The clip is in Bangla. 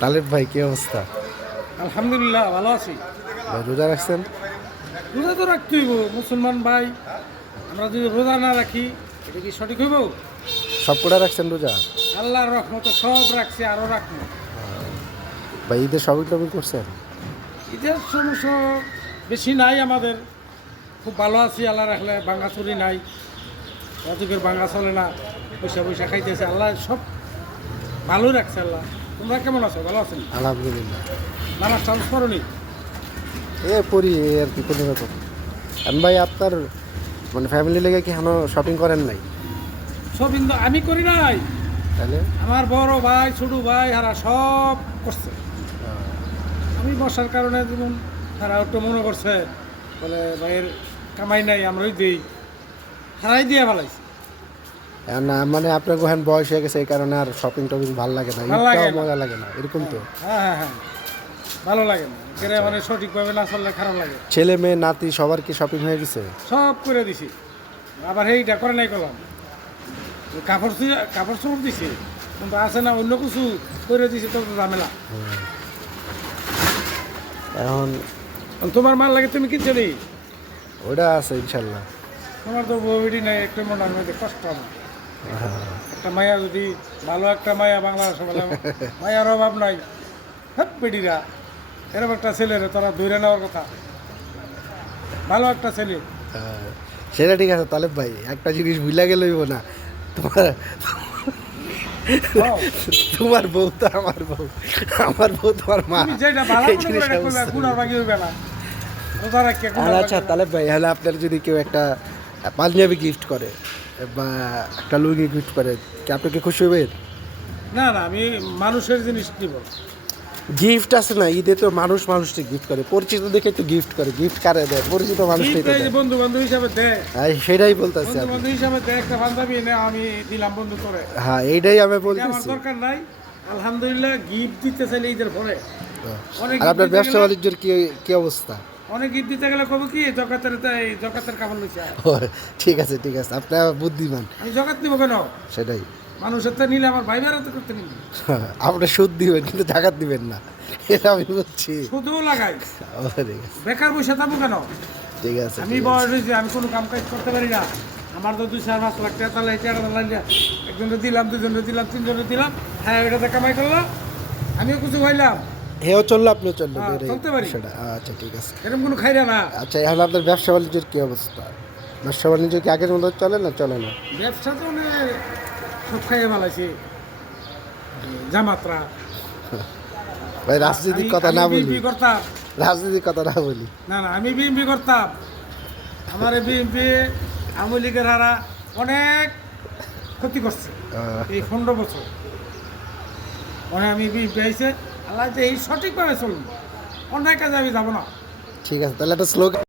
তালেব ভাই কি অবস্থা? আলহামদুলিল্লাহ ভালো আছি। ভাই রোজা রাখছেন? রোজা তো রাখতেই হইব, মুসলমান ভাই। আমরা যদি রোজা না রাখি এটা কি সঠিক হইব? সব কটা রাখছেন রোজা? আল্লাহর রহমতে সব রাখছি, আরও রাখবো। ভাই ঈদের শপিং টপিং করছেন? ঈদের সমস্যা বেশি নাই আমাদের, খুব ভালো আছি। আল্লাহ রাখলে ভাঙ্গা চুরি নাই, অযুগের ভাঙ্গা চলে না, পয়সা পয়সা খাইতেছে। আল্লাহ সব ভালোই রাখছে আল্লাহ। তোমরা কেমন আছো? ভালো আছেন? আলহামদুলিল্লাহ। নামাজ টামাজ করনি? পড়ি এই আর কি কোনো রকম। ভাই আপনার মানে ফ্যামিলি লেগে কি এখনো শপিং করেন নাই? সব কিন্তু আমি করি নাই, তাহলে আমার বড় ভাই ছোট ভাই হারা সব করছে। আমি বসার কারণে যেমন তারা একটু মনে করছে বলে ভাইয়ের কামাই নাই, আমরাই দিই, হারাই দিয়ে ফেলাইছি। না মানে আপনার গোহেন বয়স হয়ে গেছে এই কারণে আর শপিং টপিং ভালো লাগে না, ভাল লাগে ঈদটাও না। মজা লাগে না, এরকম তো। হ্যাঁ হ্যাঁ হ্যাঁ, ভালো লাগে না, এখানে মানে সঠিকভাবে না চললে খারাপ লাগে। ছেলে মেয়ে নাতি সবার কি শপিং হয়ে গেছে? সব করে দিছি, আবার এইটা করে নাই করলাম। কাপড় চোপড় দিছি, কিন্তু আছে না অন্য কিছু করে দিছি, তো ঝামেলা। এখন তোমার মাল লাগে, তুমি কিনছো নি? ওটা আছে ইনশাল্লাহ। তোমার তো বউটি নাই, একটু মনের মধ্যে কষ্ট আমার। একটা মায়া যদি ভালো একটা মায়া বাংলাদেশে বলে, মায়ার অভাব নাই। হ্যাঁ বেডিরা, এরকম একটা ছেলে রে তোরা ধরে নেওয়ার কথা, ভালো একটা ছেলে। সেটা ঠিক আছে তালেব ভাই, একটা জিনিস ভুলে গেলেই না, তোমার হ্যাঁ, তোমার বউ তো আমার বউ, আমার বউ তোমার মা। তুমি যেটা ভালো এই মনে করে জিনিসটা রাখবে, বুঝতে গুণার বাকি হইবে না। রোজা রাখিয়া হবে। গুনার আচ্ছা বাকি হইবে না। তালেব ভাই, হলে আপনার যদি কেউ একটা পাঞ্জাবি গিফট করে বা একটা লুঙ্গি গিফট করে, কি আপনি কি খুশি হবেন? না না, আমি মানুষের জিনিস দিব। গিফট আছে না, ঈদে তো মানুষ মানুষকে গিফট করে, পরিচিত দেখে তো গিফট করে, গিফট কারে দেয়? পরিচিত মানুষটাই তো দেয়। বন্ধু বান্ধব হিসাবে দেয়, সেটাই বলতেছি বন্ধু আমি। বান্ধব হিসাবে দেয়। একটা বান্ধবী এনে আমি দিলাম বন্ধু করে, হ্যাঁ এইটাই আমি এটা আমার বলতেছি। দরকার নাই। আলহামদুলিল্লাহ, গিফট দিতে চাইলে ঈদের পরে অনেক আর gift আপনার দিতে ব্যবসা গেলে- বাণিজ্যের কি কি অবস্থা? অনেক গিফট দিতে গেলে কবে কি জকাতের কাপড় লইছে। ও, ঠিক আছে ঠিক আছে, আপনার বুদ্ধিমান। আমি জকাত নিব কেন? সেটাই। মানুষের তো নিলে আমার ভাই বেড়া তো করতে নিবি, আপনি সুদ দিবেন কিন্তু জাকাত দিবেন না, এটা আমি বলছি। শুধুও লাগাই। ও, ঠিক আছে বেকার বসে থাকবো কেন? ঠিক আছে আমি ঠিক আছে। বয়স হয়েছে, আমি কোনো কাম কাজ করতে পারি না। আমার তো 2-4-5 লাখ টাকা তাহলে একজনে দিলাম, দুজনে দিলাম, তিনজনে দিলাম, হ্যাঁ এটাতে কামাই করলাম, আমিও কিছু খাইলাম। হেও চললো আপনিও চললো, হ্যাঁ, এটাই চলতে পারি। বিষয়টা। আচ্ছা ঠিক আছে। এরকম কোনো খাইরা না। আচ্ছা এখন আপনার ব্যবসা বাণিজ্যের কি অবস্থা? ব্যবসা বাণিজ্য কি আগের মতো চলে না চলে না? ব্যবসা তো মানে সব খাইয়ে ভালাইছে জামাতরা। ভাই রাজনীতির কথা না আমি বলি, বিএমপি করতাম। রাজনীতির কথা না বলি। না না, আমি বিএমপি করতাম। আমার বিএমপি আওয়ামী লীগের হারা অনেক ক্ষতি করছে এই 15 বছর। মানে আমি বিএমপি আইছে, আল্লাহ যে এই সঠিকভাবে চলুন, অন্যায় কাজে আমি যাবো না। ঠিক আছে তাহলে একটা স্লোগান